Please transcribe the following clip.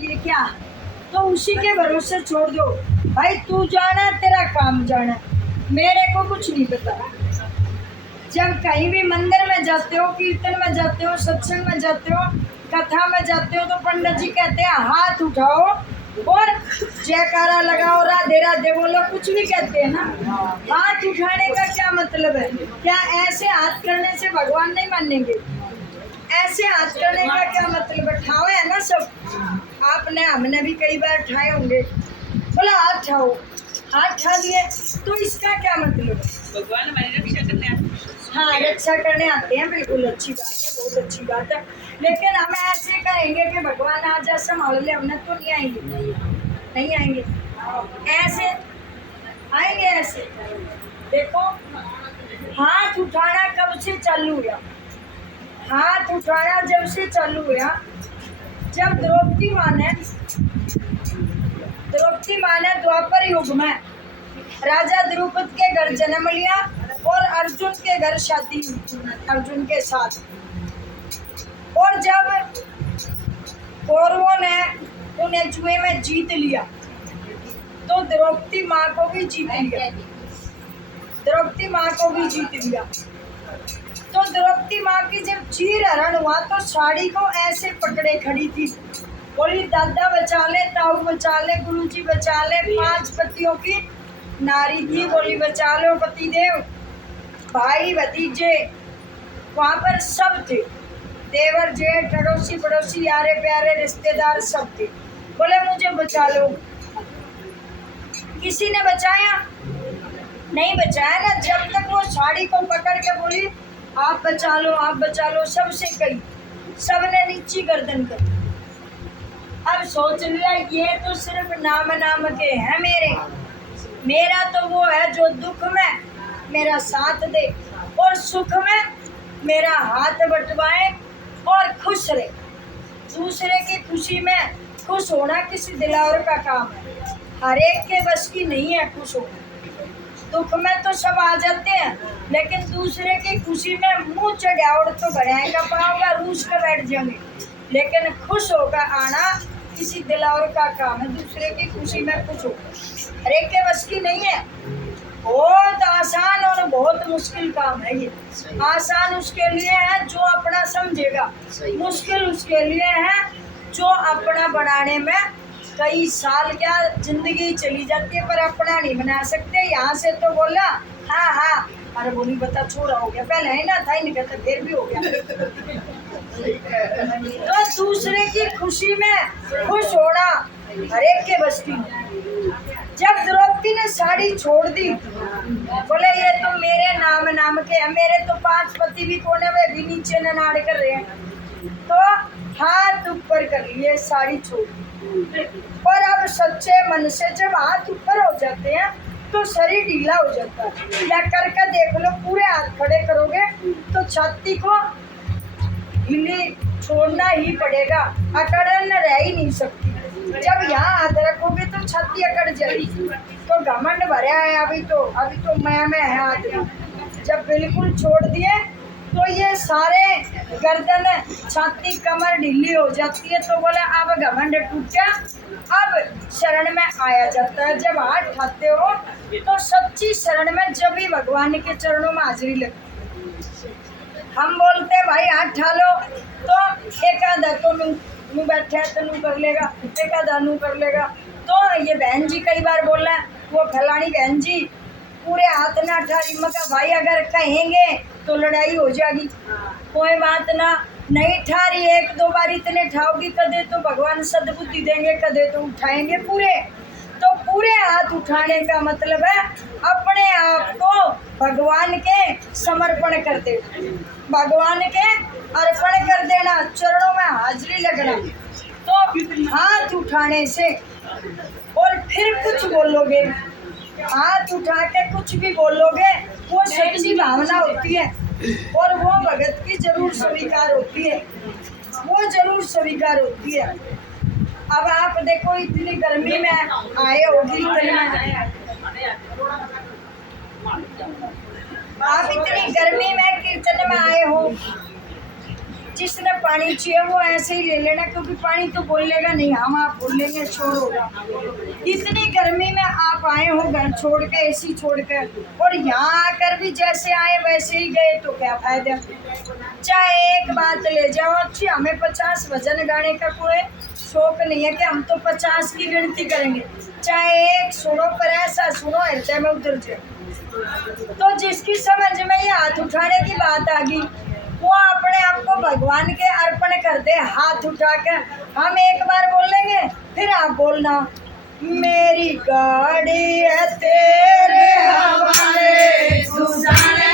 ये क्या, तो उसी के भरोसे छोड़ दो भाई। तू जाना, तेरा काम जाना, मेरे को कुछ नहीं पता। जब कहीं भी मंदिर में जाते हो, कीर्तन में जाते हो, सत्संग में जाते हो, कथा में जाते हो, तो पंडित जी कहते हैं हाथ उठाओ और जयकारा लगाओ, राधे राधे बोलो, कुछ भी कहते हैं ना। हाथ उठाने का क्या मतलब है? क्या ऐसे हाथ करने से भगवान नहीं मानेंगे? ऐसे हाथ करने का क्या मतलब है? ठावे है ना सब, आपने हमने भी कई बार ठाए होंगे। बोला हाथ ठाओ, हाथ ठा लिए, तो इसका क्या मतलब है? भगवान हमारी रक्षा करने आते हैं। हाँ, रक्षा करने आते हैं, बिल्कुल अच्छी बात है, बहुत अच्छी बात है। लेकिन हम ऐसे कहेंगे कि भगवान आ जा संभाल ले, हमने तो नहीं आएंगे, नहीं आएंगे। ऐसे आएंगे, ऐसे देखो। हाथ उठाना कब से चालू हुआ? हाथ उठाना जब से चालू हुआ, जब द्रौपदी माँ ने द्वापर युग में राजा द्रुपद के घर जन्म लिया और अर्जुन के घर शादी हुई अर्जुन के साथ। और जब कौरवों ने उन्हें जुए में जीत लिया, तो द्रौपदी माँ को भी जीत लिया, द्रौपदी माँ को भी जीत लिया। तो द्रौपदी माँ की जब चीर हरण हुआ, तो साड़ी को ऐसे पकड़े खड़ी थी, बोली दादा बचा ले, ताऊ बचा ले, गुरुजी बचा ले। 5 पतियों की नारी थी, बोली बचा लो पतिदेव। भाई भतीजे वहाँ पर सब थे, देवर जेठ अड़ोसी पड़ोसी यारे प्यारे रिश्तेदार सब थे, बोले मुझे बचा लो। किसी ने बचाया? नहीं बचाया ना। जब तक वो साड़ी को पकड़ के बोली आप बचा लो, आप बचा लो, सबसे कही, सबने नीची गर्दन कर। अब सोच लिया ये तो सिर्फ नाम नाम के हैं मेरा तो वो है जो दुख में मेरा साथ दे और सुख में मेरा हाथ बटवाए और खुश रहे। दूसरे की खुशी में खुश होना किसी दिलावर का काम है, हर एक के बस की नहीं है खुश होना। दुख में तो सब आ जाते हैं, लेकिन दूसरे की खुशी में मुंह चढ़ावड़ तो बढ़ाएगा, पाऊंगा रूस कर बैठ जाएंगे, लेकिन खुश होकर आना किसी दिलावर का काम है। दूसरे की खुशी में खुश होकर हर एक के बस की नहीं है। बहुत आसान और बहुत मुश्किल काम है ये। आसान उसके लिए है जो अपना समझेगा, मुश्किल उसके लिए है जो अपना बनाने में कई साल क्या जिंदगी चली जाती है, पर अपना नहीं बना सकते। यहाँ से तो बोला हाँ हाँ, अरे बोली बता छोड़ा हो गया, पहले है ना था ही नहीं कहता, फिर भी हो गया। तो दूसरे की खुशी में खुश होना हर एक के बस की। जब द्रौपदी ने साड़ी छोड़ दी, बोले ये तो मेरे नाम नाम के हैं, मेरे तो 5 पति भी कोने में भी नीचे ननाड़ कर रहे हैं, तो हाथ ऊपर कर लिए, साड़ी छोड़ दी। पर अब सच्चे मन से जब हाथ ऊपर हो जाते हैं तो शरीर ढीला हो जाता है। या करके देख लो, पूरे हाथ खड़े करोगे तो छाती को ढीली छोड़ना ही पड़ेगा, अकड़न रह ही नहीं सकती। जब यहाँ हाथ रखोगे तो छाती अकड़ जाएगी, तो घमंड भरा है अभी तो मैं है आदमी। जब बिल्कुल छोड़ दिए तो ये सारे गर्दन छाती कमर ढीली हो जाती है, तो बोला अब घमंड टूटा, अब शरण में आया जाता है। जब हाथ उठाते हो तो सच्ची शरण में जब भी भगवान के चरणों में हाजिरी लगती। हम बोलते हैं भाई हाथ उठा लो, तो एक आधा तो नू बैठे तो नू कर लेगा, एक आधा नू कर लेगा। तो ये बहन जी कई बार बोला, वो फलानी बहन जी पूरे हाथ ना उठा रही, मगर भाई अगर कहेंगे तो लड़ाई हो जाएगी, कोई बात ना, नहीं ठा रही, 1-2 बार इतने ठाओगी, कदे तो भगवान सद्बुद्धि देंगे, कदे तो उठाएंगे पूरे। तो पूरे हाथ उठाने का मतलब है अपने आप को भगवान के समर्पण कर दे, भगवान के अर्पण कर देना, चरणों में हाजिरी लगना। तो हाथ उठाने से और फिर कुछ बोलोगे, हाथ उठा के कुछ भी बोलोगे, वो सच्ची भावना होती है और वो भगत की जरूर स्वीकार होती है, वो जरूर स्वीकार होती है। अब आप देखो इतनी गर्मी में आए होगी, आप इतनी गर्मी में कीर्तन में आए हो, जिसने पानी चाहिए वो ऐसे ही ले लेना, क्योंकि पानी तो बोलेगा नहीं, हम आप बोलेंगे छोड़ोगा। इतनी गर्मी में आप आए हो घर छोड़ के, एसी छोड़ के, और यहाँ आकर भी जैसे आए वैसे ही गए, तो क्या फायदा। चाहे एक बात ले जाओ अच्छी, हमें 50 भजन गाने का कोई शौक नहीं है कि हम तो 50 की गिनती करेंगे, चाहे एक सुनो पर ऐसा सुनो हृदय में उतर जाए। तो जिसकी समझ में ये हाथ उठाने की बात आ गई, वो अपने आप को भगवान के अर्पण कर दे हाथ उठा कर। हम एक बार बोलेंगे, फिर आप बोलना, मेरी गाड़ी है तेरे हवाले, तू जाने